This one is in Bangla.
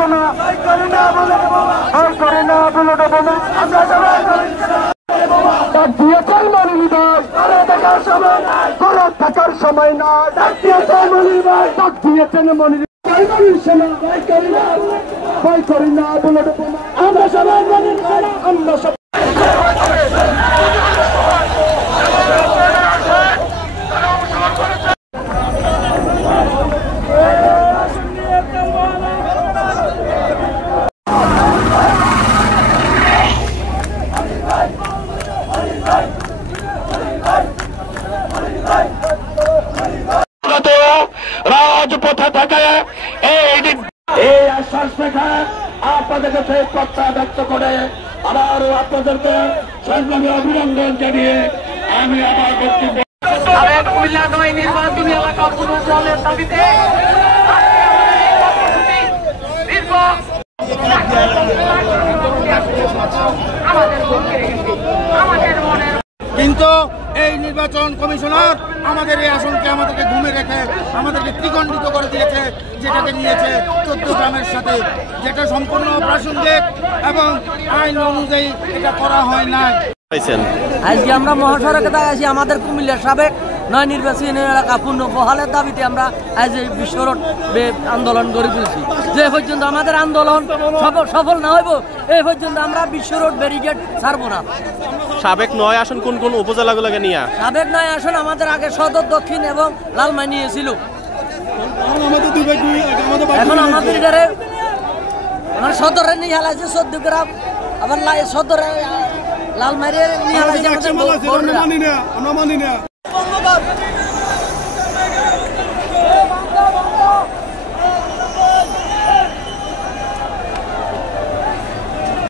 শোনা করে না বলে দেবো না আমরা সবাই ডাক দিয়েছেন মনির ভাই থাকার সময় না ডাক দিয়েছেন মনির ভাই ডাক দিয়েছেন মনির ভয় করি না বলে দেবো না আমরা সবাই আমরা সবাই রাজপথে থাকে এই আশ্বাস রেখে আপনাদের কাছে প্রত্যাশা ব্যক্ত করে আবারও আপনাদেরকে সংগ্রামী অভিনন্দন জানিয়ে আমি আমার বক্তব্য কুমিল্লা ৯ নির্বাচনী এলাকা পুনর্গঠনের দাবিতে কিন্তু এই নির্বাচন কমিশনার আমাদের এই আসনকে আমাদেরকে ঘুমে রেখে আমাদেরকে ত্রিখণ্ডিত করে দিয়েছে, যেটাকে নিয়েছে 14 গ্রামের সাথে, যেটা সম্পূর্ণ অপ্রাসঙ্গিক এবং আইন অনুযায়ী এটা করা হয় নাই। আজকে আমরা মহাসড়কে দাঁড়াইছি আমাদের কুমিল্লার সাবেক ৯ নির্বাচনী এলাকা পূর্ণ বহালের দাবিতে আমরা আজ এই বিশ্ব রোড আন্দোলন গড়ে তুলছি। যে পর্যন্ত আমাদের আন্দোলন সফল না হইব এই পর্যন্ত আমরা বিশ্ব রোড ব্যারিকেড ছাড়বো না। সাবেক ৯ আসন কোন কোন উপজেলাগুলোকে নিয়ে? সাবেক ৯ আসন আমাদের আগে সদর, দক্ষিণ এবং লালমাই ছিল। এখন আমাদের এখানে আমার সদরে নিয়ে হালাইছে 14 গ্রাম, আবার সদরে লালমাইরে নিয়ে হালাইছে আমাদের।